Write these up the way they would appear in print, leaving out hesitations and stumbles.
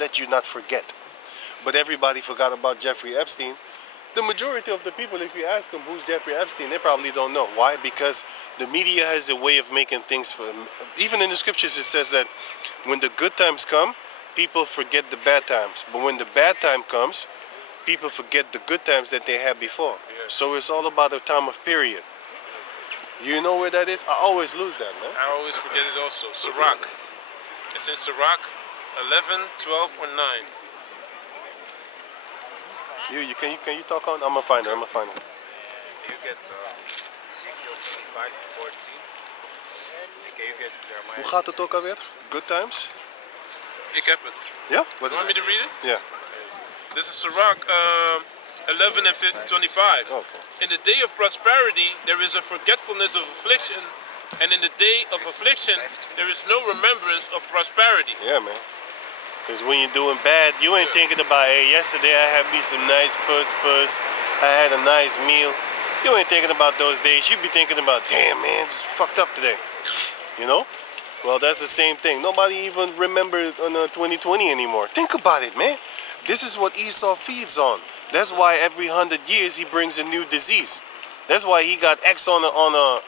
let you not forget. But everybody forgot about Jeffrey Epstein. The majority of the people, if you ask them who's Jeffrey Epstein, they probably don't know. Why? Because the media has a way of making things for them. Even in the scriptures it says that when the good times come, people forget the bad times. But when the bad time comes, people forget the good times that they had before. Yeah. So it's all about a time of period. You know where that is? I always lose that, man. I always forget it also. Sirach. It's in Sirach 11, 12, or 9. Can you talk on? I'm gonna find it. You get Ezekiel 25 and 14. And can you get Jeremiah? Hoe gaat het ook alweer? Good times? Ik heb het. Ja? You want me to read it? Yeah. This is Sirach 11 and 25. Okay. In the day of prosperity, there is a forgetfulness of affliction, and in the day of affliction, there is no remembrance of prosperity. Yeah, man. Because when you're doing bad, you ain't thinking about, hey, yesterday I had me some nice puss. I had a nice meal. You ain't thinking about those days. You be thinking about, damn, man, it's fucked up today. You know? Well, that's the same thing. Nobody even remembers on 2020 anymore. Think about it, man. This is what Esau feeds on. That's why every 100 years he brings a new disease. That's why he got X on a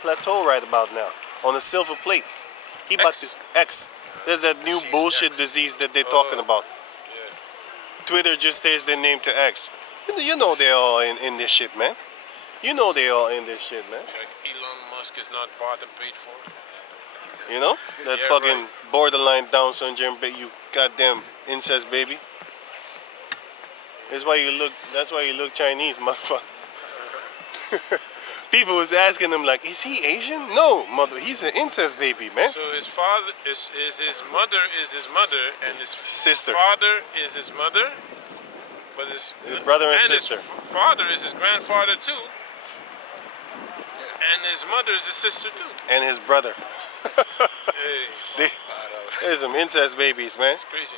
plateau right about now, on a silver plate. He about to X. There's that new bullshit disease that they're talking about. Yeah. Twitter just changed their name to X. You know they're all in this shit, man. You know they're all in this shit, man. Like Elon Musk is not bought and paid for. You know? That Yeah, fucking right. borderline Down syndrome, you goddamn incest baby. That's why you look Chinese, motherfucker. People was asking him like, is he Asian? No, mother, he's an incest baby, man. So his father is his mother, and his Sister. father is his mother, but his brother and sister. His father is his grandfather too, and his mother is his sister too. And his brother. Hey, There's some incest babies, man. it's crazy.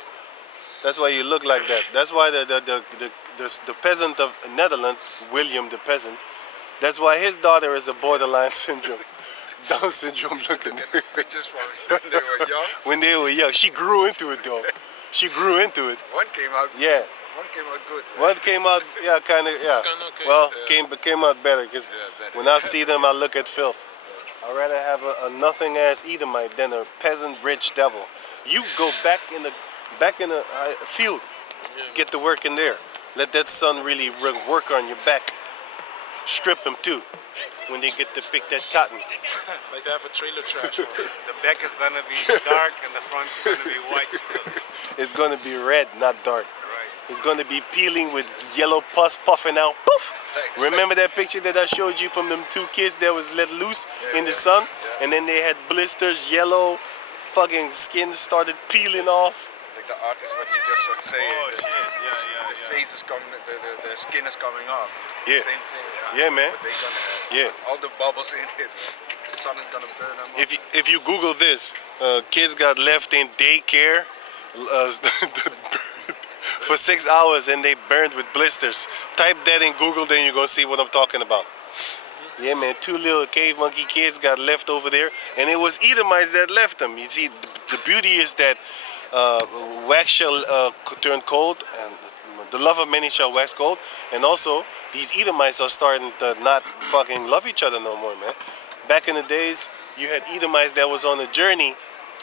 That's why you look like that. That's why the peasant of Netherlands, William the peasant, that's why his daughter is a borderline syndrome, Down syndrome looking. Pictures from when they were young. When they were young, she grew into it though. She grew into it. One came out. Yeah. One came out good. One came out, yeah, kind of, yeah. Kinda okay, Well, yeah. came out better because better. when I see them, I look at filth. I'd rather have a nothing-ass Edomite than a peasant-rich devil. You go back in the field, get to work in there. Let that sun really work on your back. Strip them too when they get to pick that cotton. Like to have a trailer trash one. The back is gonna be dark and the front is gonna be white still. It's gonna be red, not dark. Right. It's gonna be peeling with yellow pus puffing out. Poof! Remember that picture that I showed you from them two kids that was let loose in the sun? Yeah. And then they had blisters, yellow, fucking skin started peeling off. Like the artist, what you just was saying. Oh shit! Yeah. The face is coming, the skin is coming off. It's Yeah. the same thing. Yeah, man. But they're gonna have Yeah. all the bubbles in it. Man. The sun is gonna burn them up. If you Google this, kids got left in daycare for 6 hours and they burned with blisters. Type that in Google, then you're gonna see what I'm talking about. Yeah, man, 2 little cave monkey kids got left over there, and it was Edomites that left them. You see, the beauty is that wax shall turn cold, and the love of many shall wax cold, and also these Edomites are starting to not fucking love each other no more, man. Back in the days, you had Edomites that was on a journey,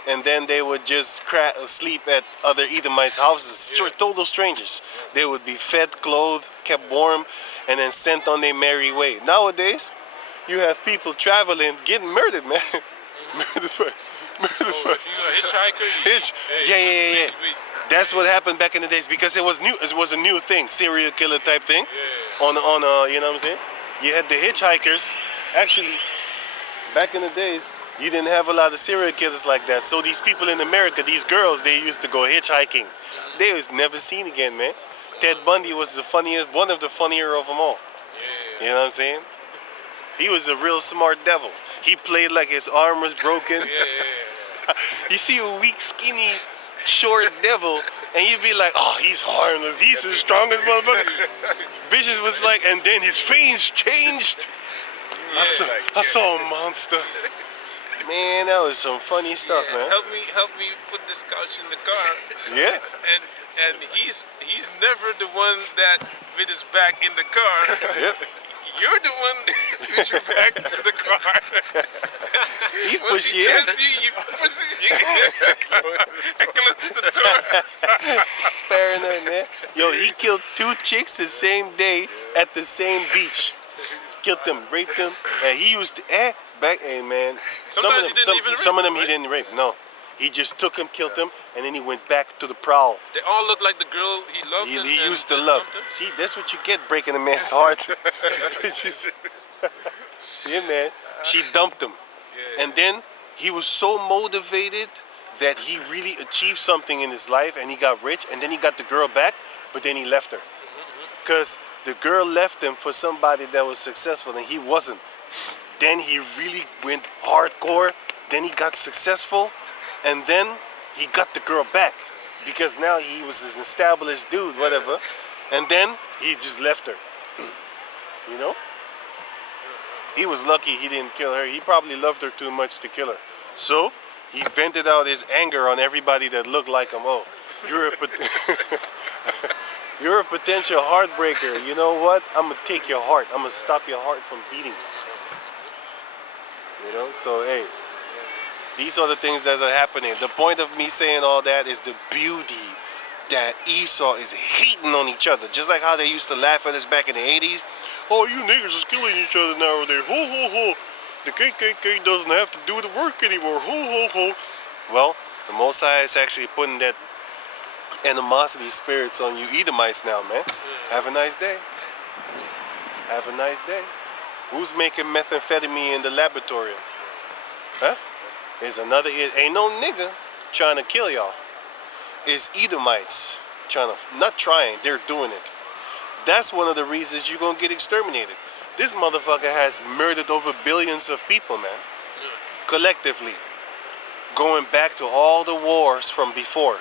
and then they would just sleep at other Edomites' houses, total strangers. They would be fed, clothed, kept warm, and then sent on their merry way. Nowadays, you have people traveling, getting murdered, man. Murdered for. Oh, if you're a hitchhiker, Yeah. That's what happened back in the days because it was new. It was a new thing, serial killer type thing. Yeah. On you know what I'm saying? You had the hitchhikers. Actually, back in the days, you didn't have a lot of serial killers like that. So these people in America, these girls, they used to go hitchhiking. They was never seen again, man. Ted Bundy was the funniest, one of the funnier of them all. Yeah. You know what I'm saying? He was a real smart devil. He played like his arm was broken. Yeah. You see a weak, skinny, short devil, and you'd be like, oh, he's harmless. He's the strongest motherfucker. Bitches was like, and then his face changed. I saw a monster. Man, that was some funny stuff, man. Help me put this couch in the car. Yeah. And he's never the one that with his back in the car. Yep. You're the one with your back to the car. He Once pushed he you in. can't see you, and closes the door. Fair enough, man. Yo, he killed 2 chicks the same day at the same beach. Killed them, raped them, and he used back. Hey, man. Sometimes he didn't even rape some of them them, he right? didn't rape. No, he just took them, killed them, and then he went back to the prowl. They all look like the girl he loved. He and used to and love. loved them. See, that's what you get breaking a man's heart. It's just, yeah, man. She dumped him, and then he was so motivated that he really achieved something in his life, and he got rich, and then he got the girl back, but then he left her, because the girl left him for somebody that was successful, and he wasn't. Then he really went hardcore. Then he got successful, and then he got the girl back because now he was an established dude, whatever. And then he just left her. You know? He was lucky he didn't kill her. He probably loved her too much to kill her. So he vented out his anger on everybody that looked like him. Oh, you're you're a potential heartbreaker. You know what? I'm gonna take your heart. I'm gonna stop your heart from beating. You know, so hey, these are the things that are happening. The point of me saying all that is the beauty that Esau is hating on each other. Just like how they used to laugh at us back in the 80s. Oh, you niggas is killing each other nowadays. Ho, ho, ho. The KKK doesn't have to do the work anymore. Ho, ho, ho. Well, the Most High is actually putting that animosity spirits on you Edomites now, man. Have a nice day. Have a nice day. Who's making methamphetamine in the laboratory? Huh? It's another, ain't no nigga trying to kill y'all. It's Edomites trying to, not trying, they're doing it. That's one of the reasons you're gonna get exterminated. This motherfucker has murdered over billions of people, man. Collectively. Going back to all the wars from before.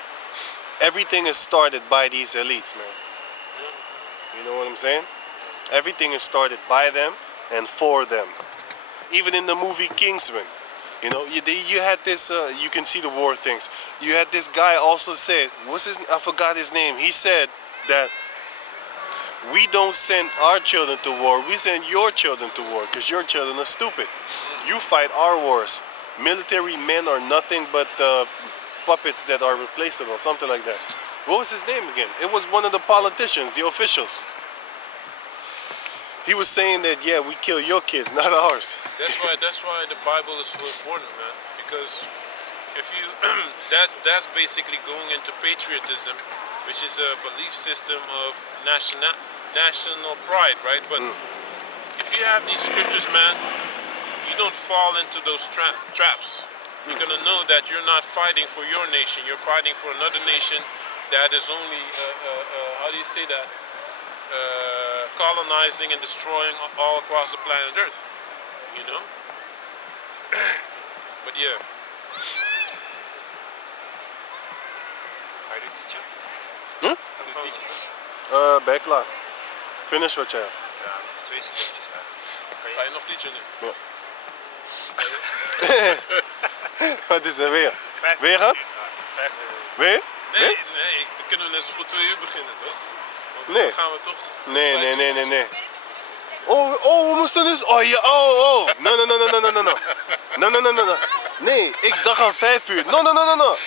Everything is started by these elites, man. You know what I'm saying? Everything is started by them and for them. Even in the movie Kingsman, you know, you had this, you can see the war things. You had this guy also said, I forgot his name. He said that we don't send our children to war, we send your children to war because your children are stupid. You fight our wars. Military men are nothing but puppets that are replaceable, something like that. What was his name again? It was one of the politicians, the officials. He was saying that, yeah, we kill your kids, not ours. That's why the Bible is so important, man. Because if you, that's basically going into patriotism, which is a belief system of national pride, right? But if you have these scriptures, man, you don't fall into those traps. You're gonna know that you're not fighting for your nation. You're fighting for another nation that is only, how do you say that? Colonizing and destroying all across the planet Earth, you know? But yeah. Are you teacher? Hm? Are you teacher? Ben klaar. Finish wat je hebt. Ja, nog 2 stukjes. Ga je nog teachen nu? Ja. Wat is er weer? Weer gaan? Weer? Nee, dan kunnen we net zo goed 2 uur beginnen, toch? Want Nee. dan gaan we toch... Nee. Oh, we moesten dus... Oh, ja, oh. No. Nee, ik dacht aan 5 uur. No.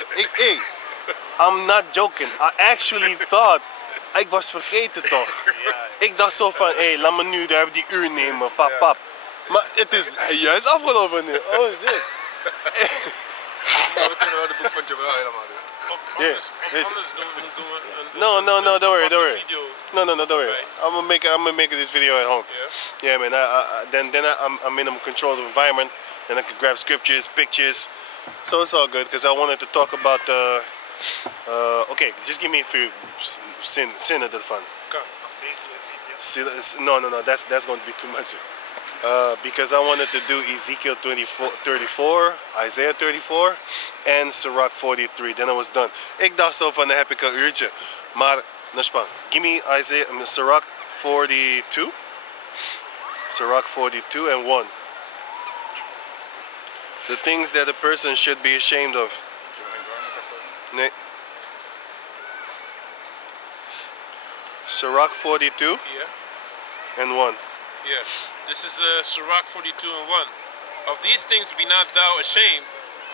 I'm not joking. I actually thought... Ik was vergeten toch? Ik dacht zo van, laat me nu daar die uur nemen, pap. Maar het is juist afgelopen nu. Oh shit. Maar we kunnen wel de boek van Joel helemaal doen. Of Yes, anders doen we een... No, don't worry. Video. No, don't worry. Right. I'm gonna make this video at home. Yeah. Yeah, man. Then I'm in a controlled environment. Then I can grab scriptures, pictures. So it's all good because I wanted to talk about the. Okay, just give me a few sin of the fun. Kan. No. That's going to be too much. Because I wanted to do Ezekiel 34, Isaiah 34 en Sirach 43. Then I was done. Ik dacht zo van, dan heb ik een uurtje. Maar, Nashpan, give me Sirach 42. Sirach 42 and 1. The things that a person should be ashamed of. Nee. Sirach 42 Yeah. and 1. Yeah. This is Sirach 42 and 1. Of these things be not thou ashamed,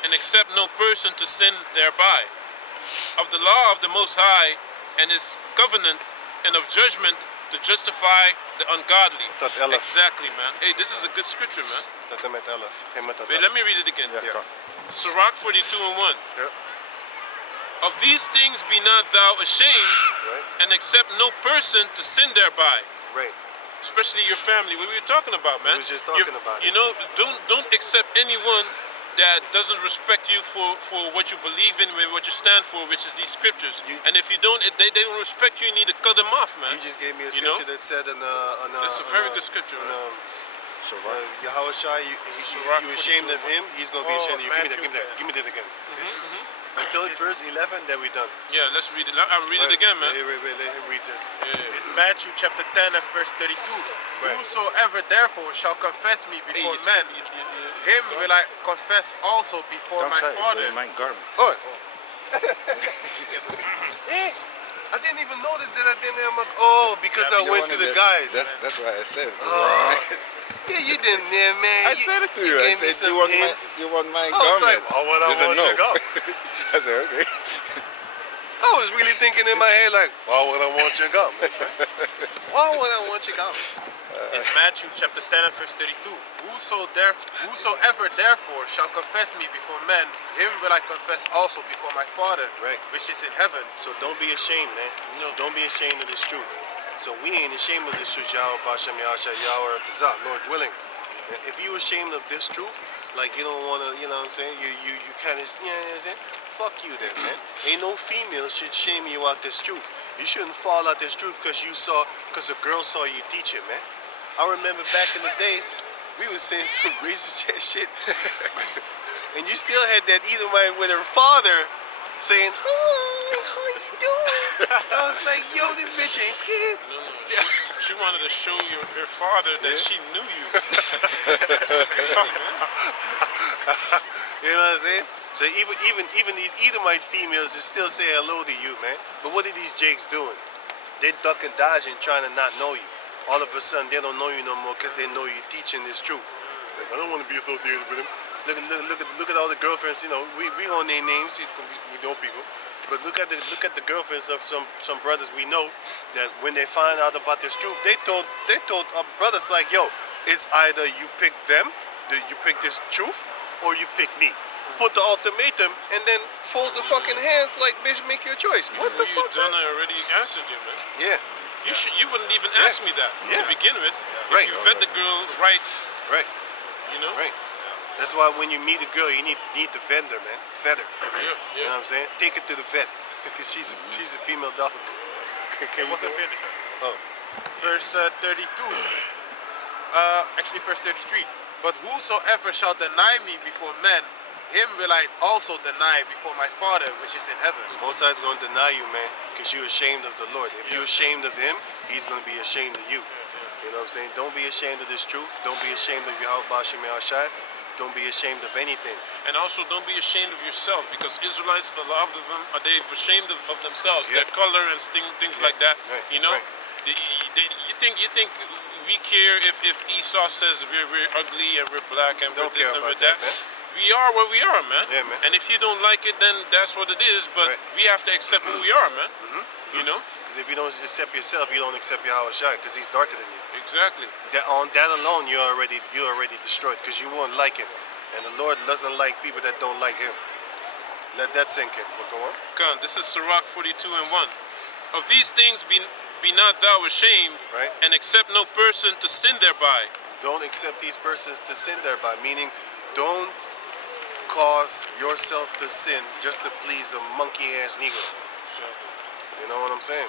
and accept no person to sin thereby. Of the law of the Most High, and his covenant, and of judgment to justify the ungodly. Dat 11. Exactly, man. Hey, this is a good scripture, man. Tot en met 11. Geen met dat Wait, let me read it again. Ja. Sirach 42 and 1. Ja. Of these things be not thou ashamed, Right. and accept no person to sin thereby. Right. Especially your family. What we were talking about, man. We was just talking about it. You know, don't accept anyone that doesn't respect you for what you believe in, what you stand for, which is these scriptures. And if you don't, they don't respect you, you need to cut them off, man. You just gave me a You know? scripture that said It's a very good scripture, man. Yahweh Shai, Sirach you ashamed 42. of him, he's going to be ashamed of you. Give me that again. Until verse 11 that we done. Yeah, let's read it. I'll read it again, man. Wait, let him read this. Yeah. It's Matthew chapter 10 and verse 32. Right. Whosoever therefore shall confess me Hey, before you men, see- him will I confess also before my Father. Mijn garment. Oh. I didn't even notice that I didn't have my... Oh, because I went to the guys. That's why I said it. Yeah, you didn't, man. I said it to you. I gave me said some you hints. want my I was like, garment. why would I You said want no. your garment? I said okay. I was really thinking in my head like, why would I want your garments, man? Why would I want your garments? It's Matthew chapter 10 and verse 32. Whosoever therefore shall confess me before men, him will I confess also before my Father, Right. which is in heaven. So don't be ashamed, man. No, don't be ashamed of this truth. So we ain't ashamed of this truth, Yahweh Bashem Yahshua Yahweh Tazah, Lord willing. And if you ashamed of this truth, like you don't want to, you know what I'm saying? You kind of, you know what I'm saying? Fuck you then, man. Ain't no female should shame you out this truth. You shouldn't fall out this truth because a girl saw you teach it, man. I remember back in the days, we was saying some racist shit. And you still had that Edomite with her father saying, "Oh, how you doing?" I was like, yo, this bitch ain't scared. No. She wanted to show her father that she knew you. That's crazy, man. You know what I'm saying? So even these Edomite females is still say hello to you, man. But what are these jakes doing? They duck and dodge and trying to not know you. All of a sudden they don't know you no more because they know you're teaching this truth. Like, I don't want to be associated with him. Look at all the girlfriends. You know, we don't name names. We know people. But look at the girlfriends of some brothers we know that when they find out about this truth, they told brothers like, yo, it's either you pick them, you pick this truth, or you pick me. Put the ultimatum and then fold the fucking hands like, bitch, make your choice. What the Before fuck? you done, Man? I already answered you, man. Yeah, You wouldn't even ask me that to begin with. Right. If you vet the girl right, right, you know. right. That's why when you meet a girl, you need to vet her, man. Vet her. Yeah. You know what I'm saying? Take her to the vet because she's a female dog. It wasn't finished. Oh, Verse 32. Actually, verse 33. But whosoever shall deny me before men, him will I also deny before my Father which is in heaven. Most High is going to deny you, man, because you're ashamed of the Lord. If you're ashamed of Him, He's going to be ashamed of you. You know what I'm saying? Don't be ashamed of this truth. Don't be ashamed of Yahweh Bashem Yahshua. Don't be ashamed of anything. And also, don't be ashamed of yourself, because Israelites, a lot of them, they're ashamed of themselves, Yeah. their color and things like that. Right, You know, right. you think we care if Esau says we're ugly and we're black and Don't we're this care and we're about that? that, man. We are what we are, man. Yeah, man. And if you don't like it, then that's what it is. But Right. we have to accept who we are, man. You know, Because if you don't accept yourself, you don't accept Yahweh Shai, because He's darker than you. exactly. On that alone, you're already destroyed, because you won't like Him. And the Lord doesn't like people that don't like Him. Let that sink in. But go on. Come, this is Sirach 42 and 1. Of these things be not thou ashamed, Right. and accept no person to sin thereby. Don't accept these persons to sin thereby, meaning don't cause yourself to sin just to please a monkey-ass Negro. You know what I'm saying?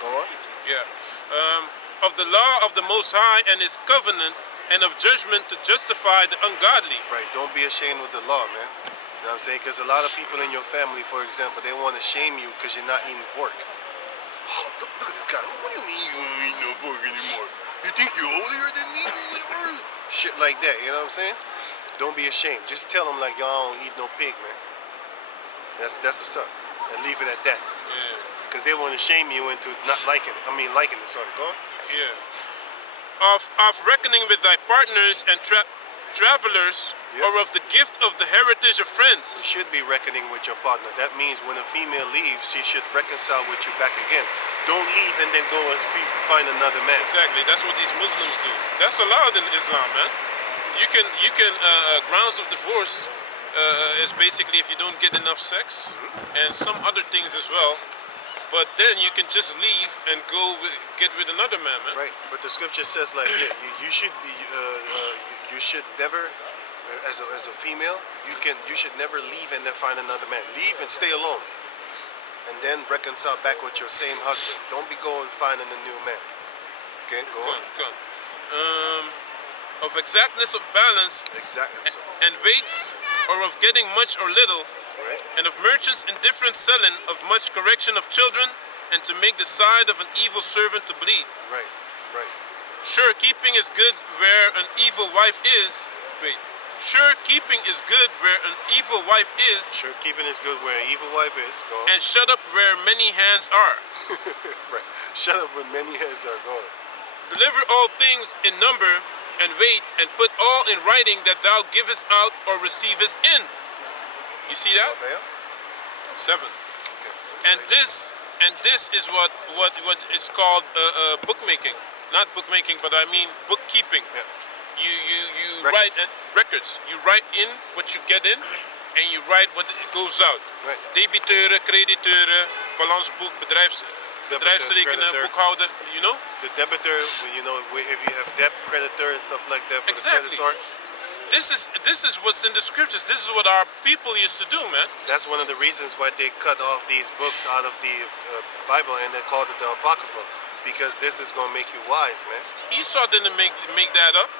Go on. Yeah. Of the law of the Most High and His covenant, and of judgment to justify the ungodly. Right, don't be ashamed with the law, man. You know what I'm saying? Because a lot of people in your family, for example, they want to shame you because you're not eating pork. Oh, look at this guy. What do you mean you don't eat no pork anymore? You think you're holier than me? Shit like that, you know what I'm saying? Don't be ashamed. Just tell them like y'all don't eat no pig, man. That's what's up. And leave it at that. Yeah. Because they want to shame you into not liking it. I mean, liking it. Sorry, go on. Yeah. Of reckoning with thy partners and travelers, Yeah. or of the gift of the heritage of You friends. should be reckoning with your partner. That means when a female leaves, she should reconcile with you back again. Don't leave and then go and find another man. Exactly. That's what these Muslims do. That's allowed in Islam, man. You can grounds of divorce is basically if you don't get enough sex, and some other things as well. But then you can just leave and go get with another man, man. Right, but the scripture says like, yeah, you should be, you should never, as a female, you should never leave and then find another man. Leave and stay alone, and then reconcile back with your same husband. Don't be going finding a new man. Okay, go on. Good. Of exactness of balance Exactly. So, and weights, or of getting much or little, right, and of merchants indifferent selling, of much correction of children, and to make the side of an evil servant to bleed. right. Sure, keeping is good where an evil wife is. Wait. Sure, keeping is good where an evil wife is, Sure, keeping is good where an evil wife is. Go on. and shut up where many hands are. Right. Shut up when many heads are going. Deliver all things in number, and wait, and put all in writing that thou givest out or receivest in. You see that? Okay. 7. Okay. And this is what is called bookmaking. Not bookmaking, but I mean bookkeeping. Yeah. You Records. write records. You write in what you get in, and you write what goes out. Right. Debiteuren, crediteuren, balansboek, bedrijfsrekening, creditor. boekhouden. You know? The debitor, you know, if you have debt, creditor, and stuff like that for Exactly. the creditor, This is what's in the scriptures. This is what our people used to do, man. that's one of the reasons why they cut off these books out of the Bible and they called it the Apocrypha, because this is gonna make you wise, man. Esau didn't make that up.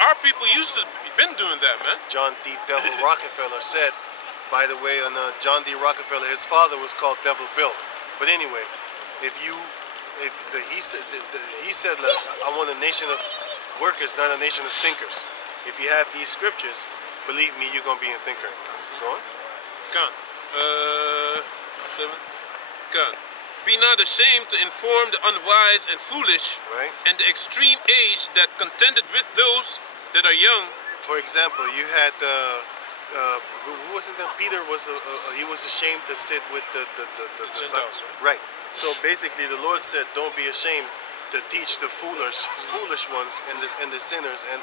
Our people used to been doing that, man. John D. Devil Rockefeller said, by the way, on John D. Rockefeller, his father was called Devil Bill. But anyway, he said, like, I want a nation of workers, not a nation of thinkers. If you have these scriptures, believe me, you're gonna be a thinker. Go on. Gun. 7. Gun. Be not ashamed to inform the unwise and foolish, Right. and the extreme age that contended with those that are young. For example, you had who was it? Peter was he was ashamed to sit with the Gentiles, right. So basically, the Lord said, "Don't be ashamed to teach the foolish ones and the sinners and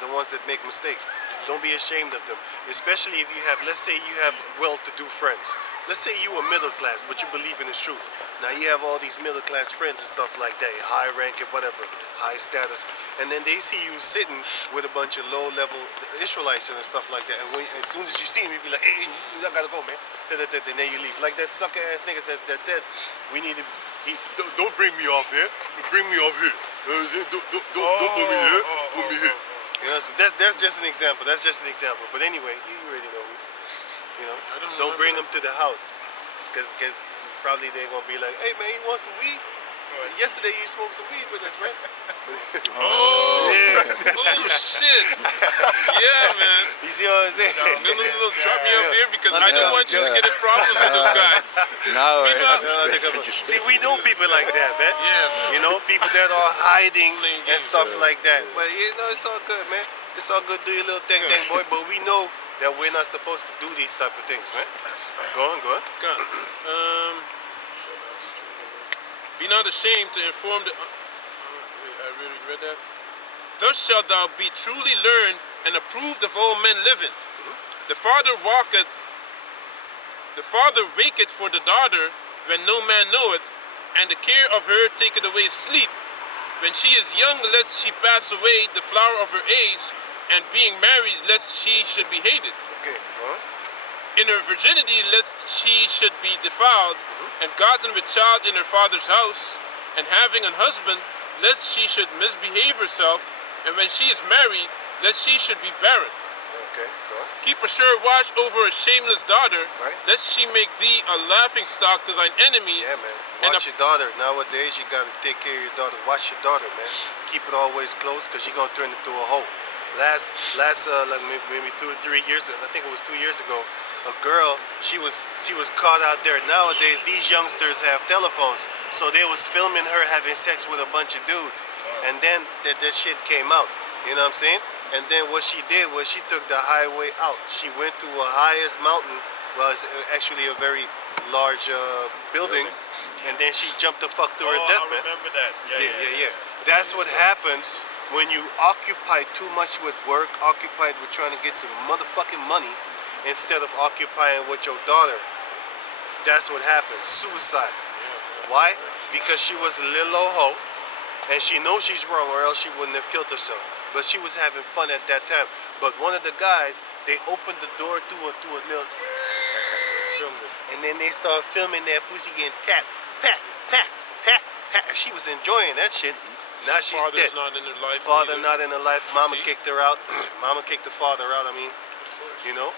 the ones that make mistakes. Don't be ashamed of them, especially if you have, let's say, you have well-to-do friends. Let's say you are middle class, but you believe in His truth. Now you have all these middle class friends and stuff like that, high rank and whatever, high status, and then they see you sitting with a bunch of low-level Israelites and stuff like that. And as soon as you see them, you be like, "Hey, you gotta go, man." And then you leave. Like that sucker ass nigga that said, "We need to." Don't bring me off there. Bring me off here. Don't put me here. Put me here. You know, that's just an example. That's just an example. But anyway, you already know me. You know, don't bring them to the house, because probably they're gonna be like, "Hey man, you want some weed? Yesterday you smoked some weed with us, right?" Oh, Yeah. oh shit. Yeah, man. You see what I'm saying? No, drop me off here because I don't want you to get in problems with those guys. Now I See, we know people like that, man. Yeah. You know, people that are hiding Playing and games, stuff like that. But you know, it's all good, man. It's all good. Do your little thing, boy. But we know that we're not supposed to do these type of things, man. Go on. Gun. Be not ashamed to inform the. I really read that. Thus shalt thou be truly learned and approved of all men living. The father waketh for the daughter when no man knoweth, and the care of her taketh away sleep. When she is young, lest she pass away the flower of her age, and being married, lest she should be hated. Okay, go on. In her virginity, lest she should be defiled, and gotten with child in her father's house, and having an husband, lest she should misbehave herself, and when she is married, lest she should be barren. Okay, go on. Keep a sure watch over a shameless daughter, Right. lest she make thee a laughing stock to thine enemies. Yeah, man. And Watch your daughter. Nowadays, you gotta take care of your daughter. Watch your daughter, man. Keep it always close, because she's gonna turn into a hoe. like maybe 2 or 3 years ago. I think it was 2 years ago. A girl, she was caught out there. Nowadays, these youngsters have telephones, so they was filming her having sex with a bunch of dudes, and then that shit came out. You know what I'm saying? And then what she did was she took the highway out. She went to a highest mountain, was actually a very large building, and then she jumped the fuck to her death, man. remember that. Yeah. That's what happens when you occupy too much with work, occupied with trying to get some motherfucking money, instead of occupying with your daughter. That's what happens. Suicide. Why? Because she was a little old hoe, and she knows she's wrong, or else she wouldn't have killed herself. But she was having fun at that time. But one of the guys, they opened the door to a little, and then they started filming that pussy getting tap, pat, pat, pat, pat. And she was enjoying that shit. Now she's Father's dead. not in her life. Father either. not in her life. Mama See? kicked her out. Mama kicked the father out. I mean, you know.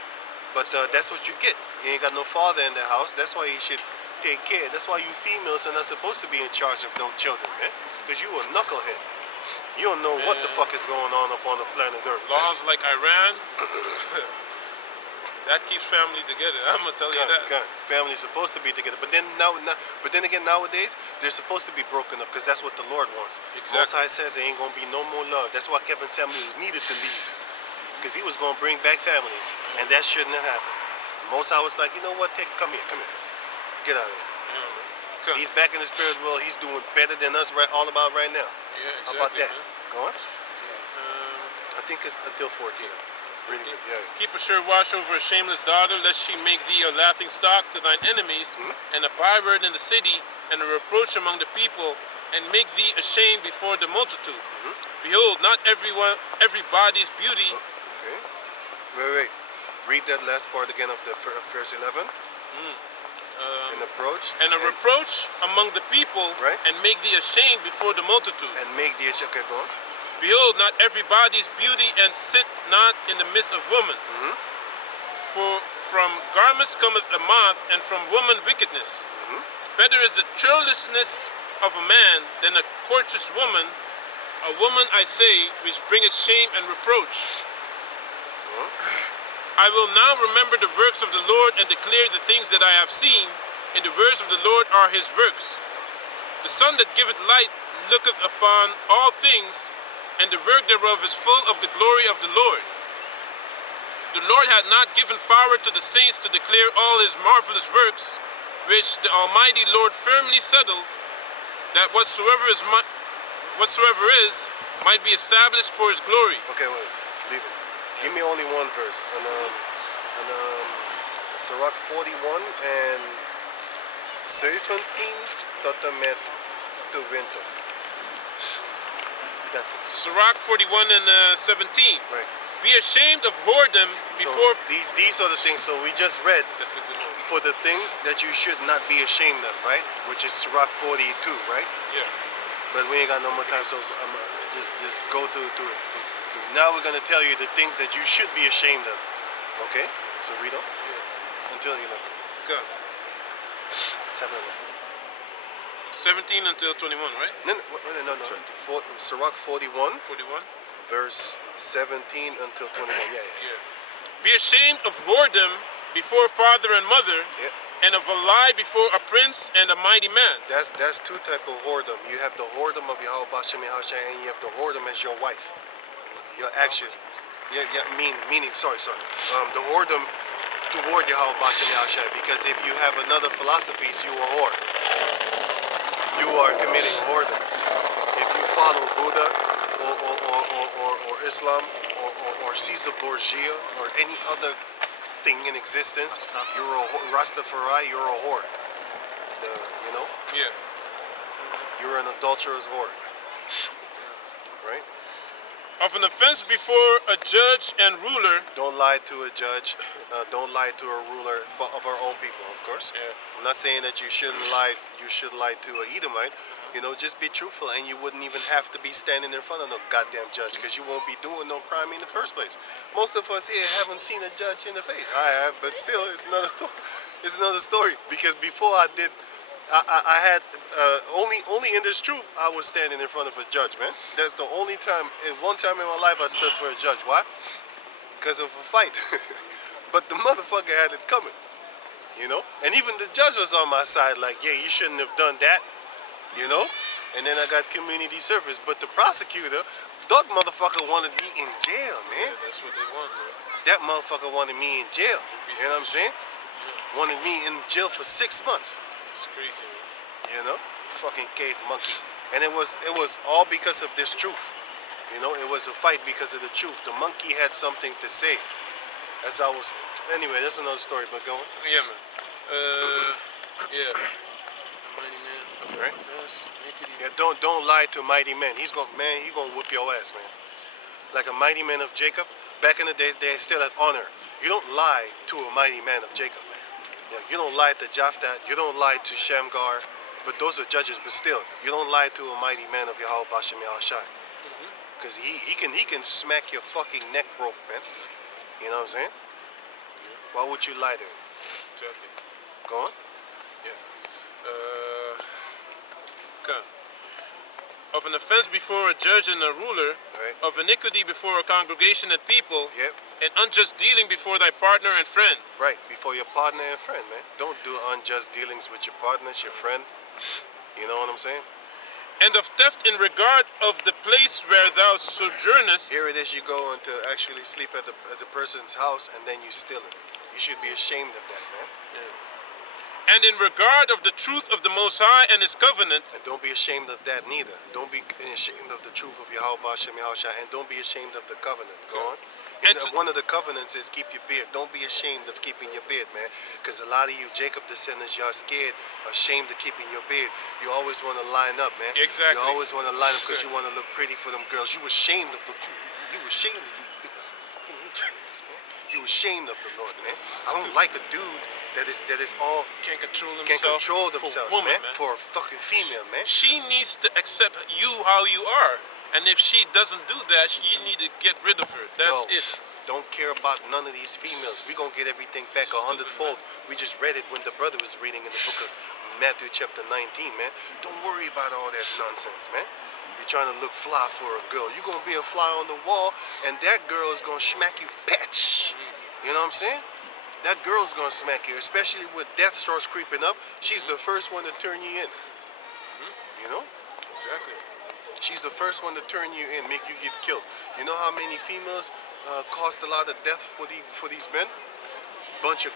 But that's what you get. You ain't got no father in the house. That's why you should take care. That's why you females are not supposed to be in charge of no children, man. Because you a knucklehead. You don't know what the fuck is going on up on the planet Earth. Laws like Iran, that keeps family together. I'm gonna tell you that. Family's supposed to be together, but then again nowadays they're supposed to be broken up because that's what the Lord wants. Exactly. Most High says there ain't gonna be no more love. That's why Kevin Samuel was needed to leave, because he was gonna bring back families, and that shouldn't have happened. Most High was like, you know what? Come here, get out of here. Come. He's back in the spirit world. He's doing better than us all about right now. Yeah, exactly. How about that? Man. Go on. I think it's until 14. Really good. Yeah. Keep a sure watch over a shameless daughter, lest she make thee a laughing stock to thine enemies, and a byword in the city, and a reproach among the people, and make thee ashamed before the multitude. Behold, not everybody's beauty. Wait. Read that last part again of the verse 11. An approach. And a reproach among the people, Right. and make thee ashamed before the multitude. And make the issue. Okay, go on. Behold, not everybody's beauty, and sit not in the midst of woman. For from garments cometh a moth, and from woman wickedness. Better is the churlishness of a man than a courteous woman. A woman, I say, which bringeth shame and reproach. I will now remember the works of the Lord, and declare the things that I have seen. And the words of the Lord are his works. The sun that giveth light looketh upon all things, and the work thereof is full of the glory of the Lord. The Lord had not given power to the saints to declare all his marvelous works, which the Almighty Lord firmly settled, that whatsoever is might be established for his glory. Okay, wait. Leave it. Give me only one verse. On Sirach 41 and 17 tot en met 20. That's it. Sirach 41 and 17. Right. Be ashamed of whoredom before... So these are the things. So we just read That's a good one. for the things that you should not be ashamed of, right? Which is Sirach 42, right? Yeah. But we ain't got no more time, so just go to it. Now we're gonna tell you the things that you should be ashamed of. Okay? So read on. Until 11. Go. 7. 17 until 21, right? No. Sirach 41, 41? verse 17 until 21. Yeah. Yeah. Be ashamed of whoredom before father and mother, Yeah. and of a lie before a prince and a mighty man. That's two type of whoredom. You have the whoredom of Yahweh Shem Yahushua, and you have the whoredom as your wife. Your action. Meaning, sorry. The whoredom toward Yahweh Shem Yahushua, because if you have another philosophies, you are whore. You are committing whoredom. If you follow Buddha or Islam or Caesar Borgia or any other thing in existence, you're a Rastafari, you're a whore. Yeah. You're an adulterous whore. Right? Of an offense before a judge and ruler. Don't lie to a judge. Don't lie to a ruler of our own people, of course. Yeah. I'm not saying that you shouldn't lie. You should lie to a Edomite. Just be truthful, and you wouldn't even have to be standing in front of no goddamn judge, because you won't be doing no crime in the first place. Most of us here haven't seen a judge in the face. I have, but still, it's another story. It's another story, because before I I had only in this truth I was standing in front of a judge, man. That's the only time. One time in my life I stood for a judge. Why? Because of a fight. But the motherfucker had it coming, you know. And even the judge was on my side, like, yeah, you shouldn't have done that, you know. And then I got community service. But the prosecutor, that motherfucker wanted me in jail, man. Yeah, that's what they want, bro. That motherfucker wanted me in jail. You know what I'm saying? Wanted me in jail for 6 months. It's crazy, man. You know, fucking cave monkey. And it was all because of this truth. You know, it was a fight because of the truth. The monkey had something to say. As I was, anyway, that's another story. But go on. Yeah, man. Yeah. Mighty man. Right. Yes. Yeah, don't lie to mighty man. He gonna whip your ass, man. Like a mighty man of Jacob. Back in the days, they still had honor. You don't lie to a mighty man of Jacob. Yeah, you don't lie to Japhet. You don't lie to Shamgar. But those are judges. But still, you don't lie to a mighty man of Yahweh Bashem Yahushai. Because he can smack your fucking neck broke, man. You know what I'm saying? Why would you lie to him? Exactly. Go on. Okay. Of an offense before a judge and a ruler, Right. of iniquity before a congregation and people, Yep. and unjust dealing before thy partner and friend. Right. Before your partner and friend, man. Don't do unjust dealings with your partners, your friend. You know what I'm saying? And of theft in regard of the place where thou sojournest. Here it is, you go into actually sleep at the person's house and then you steal it. You should be ashamed of that, man. And in regard of the truth of the Most High and His covenant. And don't be ashamed of that neither. Don't be ashamed of the truth of Yahweh Bashem Yahushua, and don't be ashamed of the covenant. Go on. And One of the covenants is keep your beard. Don't be ashamed of keeping your beard, man. Because a lot of you Jacob descendants, y'all scared, ashamed of keeping your beard. You always want to line up, man. Exactly. You always want to line up because you want to look pretty for them girls. You ashamed of the you ashamed of you ashamed of the Lord, man. I don't like a dude that is all Can't control can themselves. control for themselves, woman, man. For a fucking female, man. She needs to accept you how you are. And if she doesn't do that, you need to get rid of her. That's No. it. Don't care about none of these females. We're going to get everything back 100-fold. We just read it when the brother was reading in the book of Matthew chapter 19, man. Don't worry about all that nonsense, man. You're trying to look fly for a girl. You're going to be a fly on the wall, and that girl is going to smack you, bitch. You know what I'm saying? That girl's going to smack you, especially with death starts creeping up. She's the first one to turn you in. You know? Exactly. She's the first one to turn you in, make you get killed. You know how many females cost a lot of death for these men? Bunch of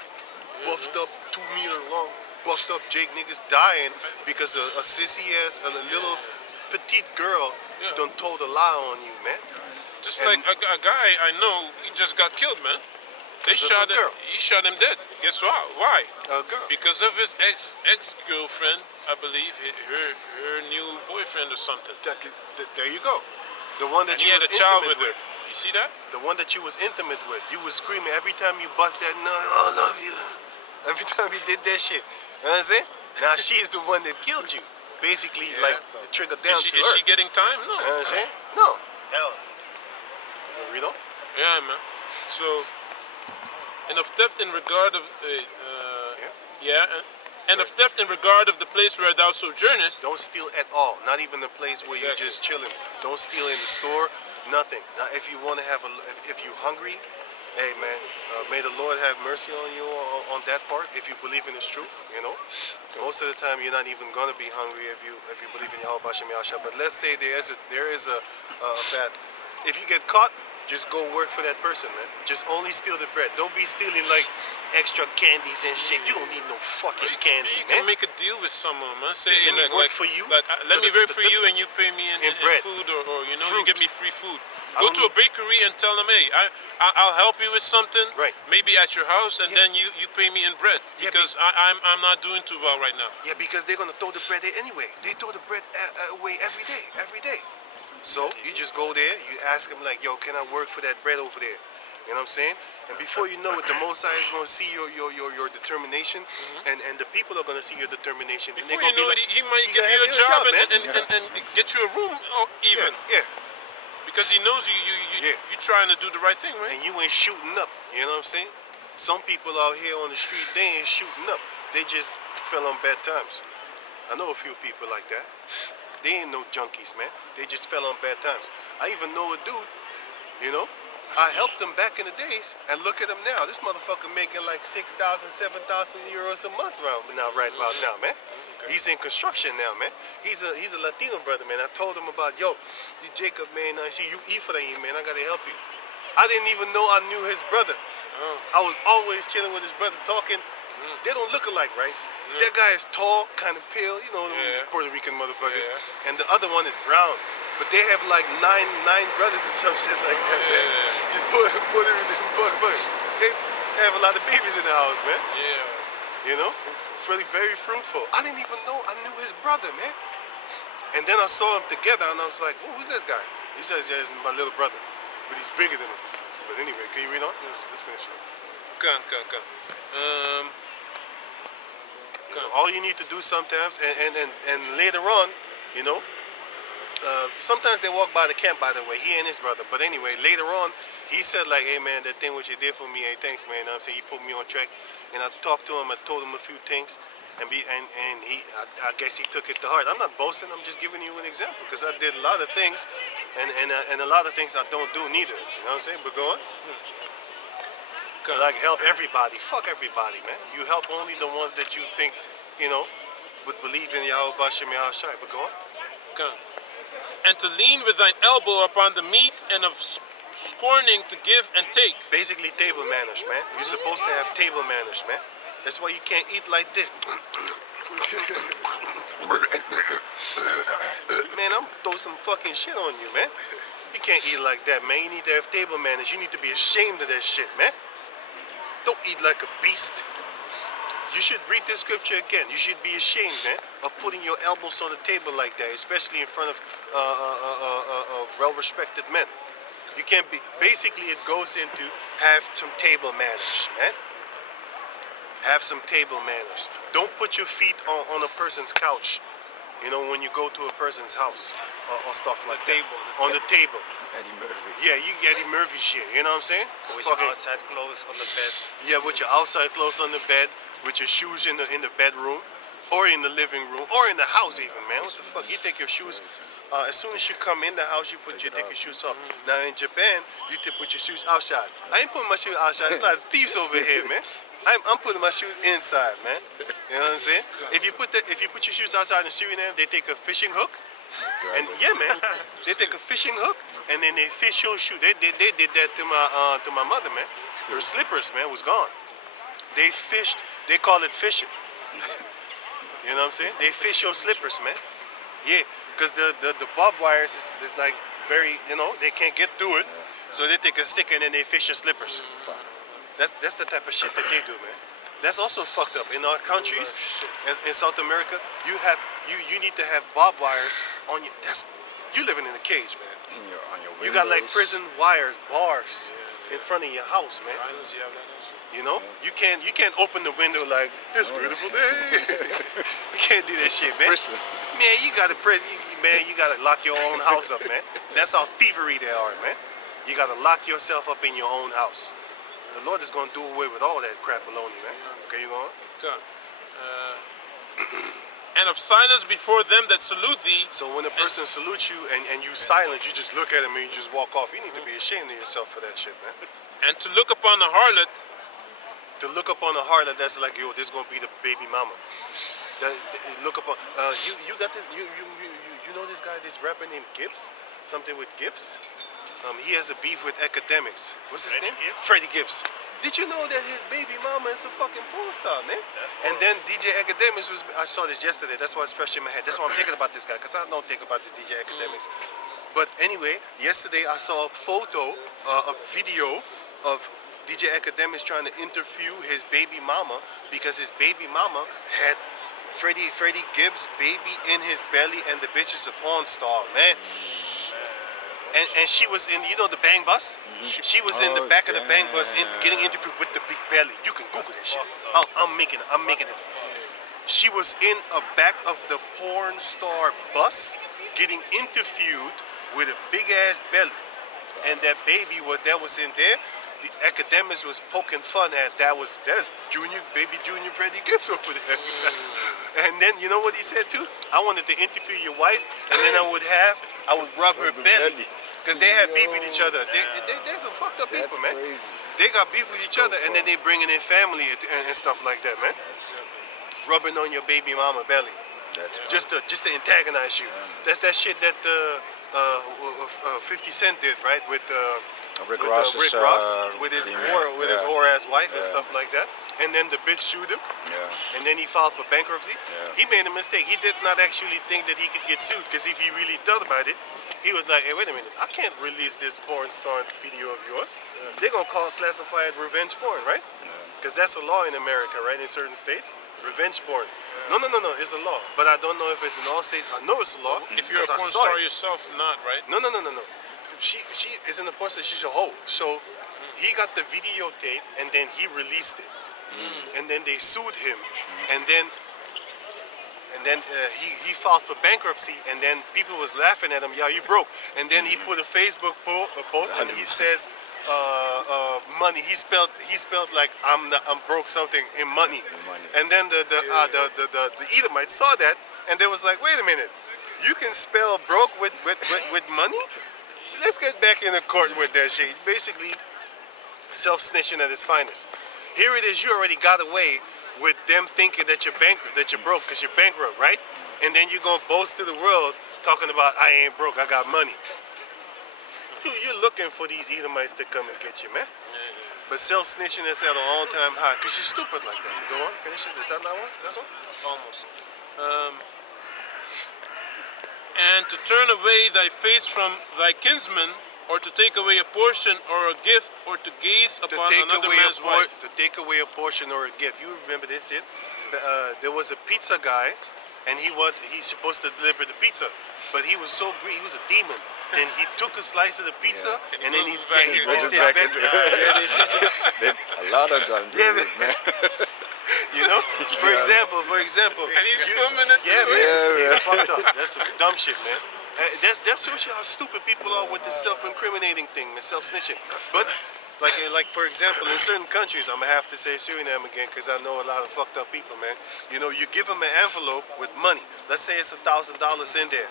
buffed up, 2 meter long, buffed up Jake niggas dying because a sissy ass, a little petite girl done told a lie on you, man. Just And- like a guy I know, he just got killed, man. They Because of shot a him. girl. He shot him dead. Guess why? Why? A girl. Because of his ex-girlfriend, I believe, her new boyfriend or something. There you go. The one that And he you had was a child intimate with her. You see that? The one that you was intimate with. You was screaming every time you bust that nut. I love you. Every time you did that shit. You know what I'm saying? Now she's the one that killed you. Basically, Yeah. like the trigger down Is to she, her. is she getting time? No. You know what I'm saying? No. Hell. You read on? Yeah, man. So, and of theft in regard of and of theft in regard of the place where thou sojournest. Don't steal at all. Not even the place where you're Exactly. just chilling. Don't steal in the store. Nothing. Now, if you want to have if you're hungry, hey man, may the Lord have mercy on you on that part. If you believe in His truth, you know. Most of the time, you're not even gonna be hungry if you believe in Yahweh Bashem Yahshua. But let's say there is a path. If you get caught, just go work for that person, man. Just only steal the bread. Don't be stealing like extra candies and shit. You don't need no fucking candy, You man. can make a deal with someone, man. Say, Let me like, work like, for you. Like, let me work for you, and you pay me in bread. food, or you know, Fruit. you give me free food. I Go don't to a bakery and tell them, hey, I'll help you with something. Right. Maybe at your house, and Yeah. then you pay me in bread Yeah, because I'm not doing too well right now. Yeah, because they're gonna throw the bread there anyway. They throw the bread away every day. So you just go there, you ask them like, yo, can I work for that bread over there? You know what I'm saying? And before you know it, the Most High is gonna see your determination, and the people are gonna see your determination. And Before they're you gonna know be it, like, he might "You give gotta you a have your job, man." and get you a room, or even Yeah. because he knows Yeah. you trying to do the right thing, right? And you ain't shooting up. You know what I'm saying? Some people out here on the street, they ain't shooting up. They just fell on bad times. I know a few people like that. They ain't no junkies, man. They just fell on bad times. I even know a dude, you know. I helped him back in the days, and look at him now. This motherfucker making like 6,000, 7,000 euros a month right about now, man. He's in construction now, man. He's a Latino brother, man. I told him about, yo, you Jacob, man. I see you Ephraim, man. I gotta help you. I didn't even know I knew his brother. I was always chilling with his brother, talking. They don't look alike, right? That guy is tall, kind of pale, you know, them Puerto Rican motherfuckers. And the other one is brown. But they have like nine brothers or some shit like that, man. You put everything, they have a lot of babies in the house, man. Yeah. You know? Really very fruitful. I didn't even know I knew his brother, man. And then I saw them together and I was like, oh, who's this guy? He says, yeah, it's my little brother. But he's bigger than him. But anyway, can you read on? Let's finish it. Kan. All you need to do sometimes, and later on, you know, sometimes they walk by the camp, by the way, he and his brother. But anyway, later on, he said like, hey man, that thing what you did for me, hey thanks man. I'm saying he put me on track, and I talked to him, I told him a few things, and I guess he took it to heart. I'm not boasting, I'm just giving you an example because I did a lot of things, and a lot of things I don't do neither. You know what I'm saying? But go on. Like help everybody. Fuck everybody, man. You help only the ones that you think, you know, would believe in Yahweh Bashem Yahushai. But go on. Kan. And to lean with thine elbow upon the meat, and of scorning to give and take. Basically table manners, man. You're supposed to have table manners, man. That's why you can't eat like this. Man, I'm throw some fucking shit on you, man. You can't eat like that, man. You need to have table manners. You need to be ashamed of that shit, man. Don't eat like a beast. You should read this scripture again. You should be ashamed, man, of putting your elbows on the table like that, especially in front of well-respected men. You can't be. Basically, it goes into have some table manners, man. Have some table manners. Don't put your feet on a person's couch. You know, when you go to a person's house or stuff like that. On the table. Eddie Murphy. Yeah, you Eddie Murphy shit. You know what I'm saying? With your outside clothes on the bed. Yeah, with your outside clothes on the bed, with your shoes in the bedroom, or in the living room, or in the house even, man. What the fuck? You take your shoes. As soon as you come in the house, you take your shoes off. Now in Japan, you put your shoes outside. I ain't putting my shoes outside. It's not thieves over here, man. I'm putting my shoes inside, man. You know what I'm saying? If you put your shoes outside in Suriname, they take a fishing hook, and yeah, man, they take a fishing hook and then they fish your shoe. They did that to my mother, man. Her slippers, man, was gone. They fished. They call it fishing. You know what I'm saying? They fish your slippers, man. Yeah, because the barbed wires is like very, you know, they can't get through it, so they take a stick and then they fish your slippers. That's the type of shit that they do, man. That's also fucked up. In our countries, as in South America, you need to have barbed wires on you. You living in a cage, man. On your You got like windows. prison wires, bars in front of your house, man. Islands, you have that also. You know, you can't open the window like it's a beautiful day. You can't do that shit, man. Prison. Man, you gotta man, you gotta lock your own house up, man. That's how thievery they are, man. You gotta lock yourself up in your own house. The Lord is gonna do away with all that crap baloney, man. Okay, you going? Kan. And of silence before them that salute thee. So when a person salutes you and you silent, you just look at him and you just walk off. You need to be ashamed of yourself for that shit, man. And to look upon the harlot. To look upon a harlot, that's like, yo, this is gonna be the baby mama. Look upon you got this you know this guy, this rapper named Gibbs? Something with Gibbs? He has a beef with academics. What's his name? Freddie Gibbs. Did you know that his baby mama is a fucking porn star, man? And then DJ Academics I saw this yesterday, that's why it's fresh in my head. That's why I'm thinking about this guy, because I don't think about this DJ Academics. But anyway, yesterday I saw a photo, a video of DJ Academics trying to interview his baby mama because his baby mama had Freddie Gibbs' baby in his belly, and the bitch is a porn star, man. And she was in, you know, the Bang Bus? She was in the back of the Bang Bus getting interviewed with the big belly. You can Google that shit. I'm making it. She was in a back of the porn star bus getting interviewed with a big ass belly. And that baby that was in there, the academics was poking fun at that's baby junior Freddie Gibbs over there. And then you know what he said too? I wanted to interview your wife, and then I would rub her belly. Because they had beef with each other. They're some fucked up That's people, man. crazy. They got beef with each other, and then they bringing in family and stuff like that, man. Rubbing on your baby mama belly, That's just to antagonize you. That's that shit that 50 Cent did, right? With Rick with, Ross's, Rick Ross with his female. his Yeah. whore ass wife and Yeah. stuff like that. And then the bitch sued him, Yeah. and then he filed for bankruptcy. Yeah. He made a mistake. He did not actually think that he could get sued, because if he really thought about it, he was like, hey, wait a minute, I can't release this porn star video of yours. They're gonna classify it revenge porn, right? Because that's a law in America, right? In certain states, revenge porn. No, it's a law, but I don't know if it's in all states. I know it's a law. If you're a 'cause I porn saw star it. yourself, not right. No. She isn't a porn star. She's a hoe. So he got the videotape, and then he released it, and then they sued him, and then he filed for bankruptcy, and then people was laughing at him. Yeah, you broke. And then he put a Facebook post, and he says, money. He spelled like I'm broke something in money. And then the Edomites saw that, and they was like, wait a minute, you can spell broke with money? Let's get back in the court with that shit. Basically, self-snitching at its finest. Here it is, you already got away with them thinking that you're bankrupt, that you're broke, because you're bankrupt, right? And then you're gonna boast to the world talking about I ain't broke, I got money. You're looking for these Edomites to come and get you, man. But self-snitching is at an all-time high, because you're stupid like that. Go on, finish it. Is that not one? That's one? Almost. And to turn away thy face from thy kinsman, or to take away a portion or a gift, or to gaze upon another man's wife. To take away a portion or a gift. You remember this shit? There was a pizza guy, and he's supposed to deliver the pizza, but he was so greedy. He was a demon. Then he took a slice of the pizza, and then he Rolled stitched it back back. into- Yeah, they stitched it back. A lot of them do Yeah, it, man. You know, for example, And he's filming it yeah, too. man, Yeah, yeah, fucked up. That's some dumb shit, man. That shows you how stupid people are with the self-incriminating thing, the self-snitching. But like for example, in certain countries, I'm gonna have to say Suriname again, because I know a lot of fucked up people, man. You know, you give them an envelope with money. Let's say it's $1,000 in there,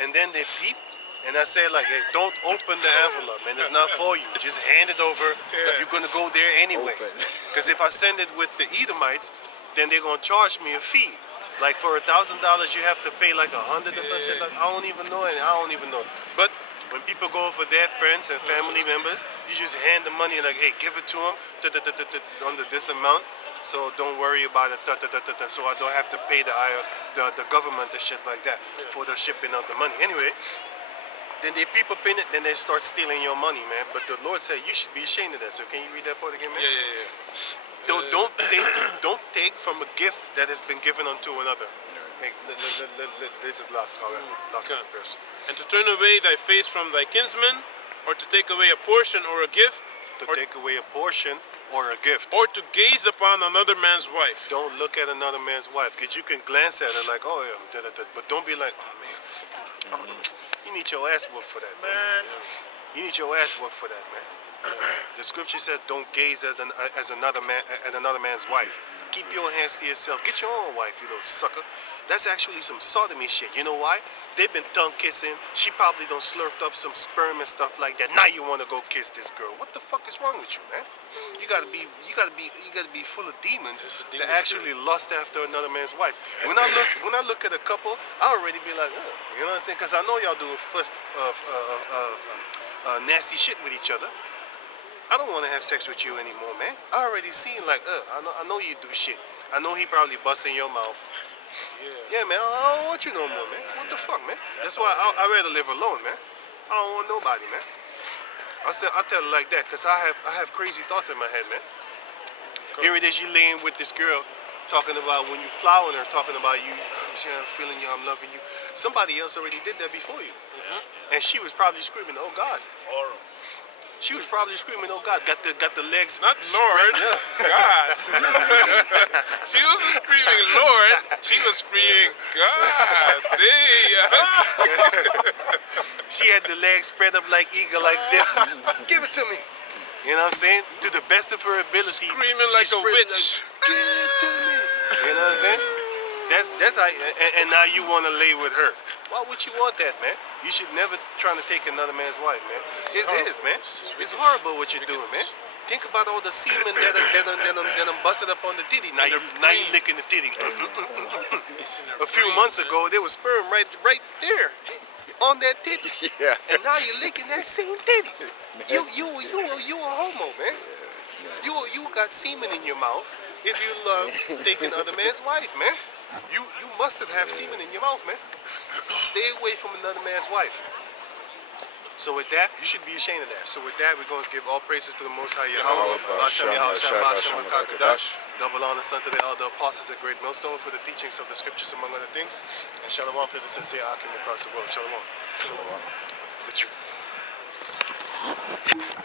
and then they peep. And I say like, hey, don't open the envelope, man. It's not for you. Just hand it over. You're gonna go there anyway. Open. Because if I send it with the Edomites, then they're gonna charge me a fee. Like for $1,000, you have to pay like 100 or something. Like I don't even know it. I don't even know. But when people go for their friends and family members, you just hand the money like, hey, give it to them. It's under this amount. So don't worry about it. So I don't have to pay the government and shit like that for the shipping of the money. Anyway. Then they peep up in it, then they start stealing your money, man. But the Lord said you should be ashamed of that. So can you read that part again, man? Yeah. Don't take from a gift that has been given unto another. Hey, this is last Okay. verse. And to turn away thy face from thy kinsman, or to take away a portion or a gift, To take away a portion or a gift. or to gaze upon another man's wife. Don't look at another man's wife, because you can glance at her like, oh yeah, but don't be like, oh man, you need your ass whooped for that, man. You need your ass whooped for that, man. The scripture says, don't gaze at another man's wife. Keep your hands to yourself. Get your own wife, you little sucker. That's actually some sodomy shit. You know why? They've been tongue kissing. She probably done slurped up some sperm and stuff like that. Now you want to go kiss this girl. What the fuck is wrong with you, man? You gotta be full of demons It's a to demon actually lust after another man's wife. When I look at a couple, I already be like, you know what I'm saying? Because I know y'all do nasty shit with each other. I don't want to have sex with you anymore, man. I already seen like, I know you do shit. I know he probably bust in your mouth. Yeah, man. I don't want you no more, man. What the fuck, man? That's why I'd rather live alone, man. I don't want nobody, man. I tell it like that, because I have crazy thoughts in my head, man. Here it is, you laying with this girl, talking about when you plowing her, talking about you, I'm feeling you, I'm loving you. Somebody else already did that before you. And she was probably screaming, oh God. She was probably screaming, oh God, got the legs. Not Lord, God. She wasn't screaming Lord, she was screaming God. She had the legs spread up like eagle like this. Give it to me. You know what I'm saying? To the best of her ability. Screaming she like a spread witch. Give it to me. You know what I'm saying? That's how. And now you want to lay with her. Why would you want that, man? You should never try to take another man's wife, man. It's his, man. It's horrible what you're doing, man. Think about all the semen that busted up on the titty. Now you licking the titty. A few months ago, there was sperm right there on that titty. Yeah. And now you're licking that same titty. You a homo, man. You got semen in your mouth if you love taking other man's wife, man. You must have semen in your mouth, man. Stay away from another man's wife. So with that, you should be ashamed of that. So with that, we're going to give all praises to the Most High Yahweh. Double honor unto the elder apostles at Great Millstone for the teachings of the scriptures, among other things. And shalom to the sincere Akim across the world. Shalom. Shalom.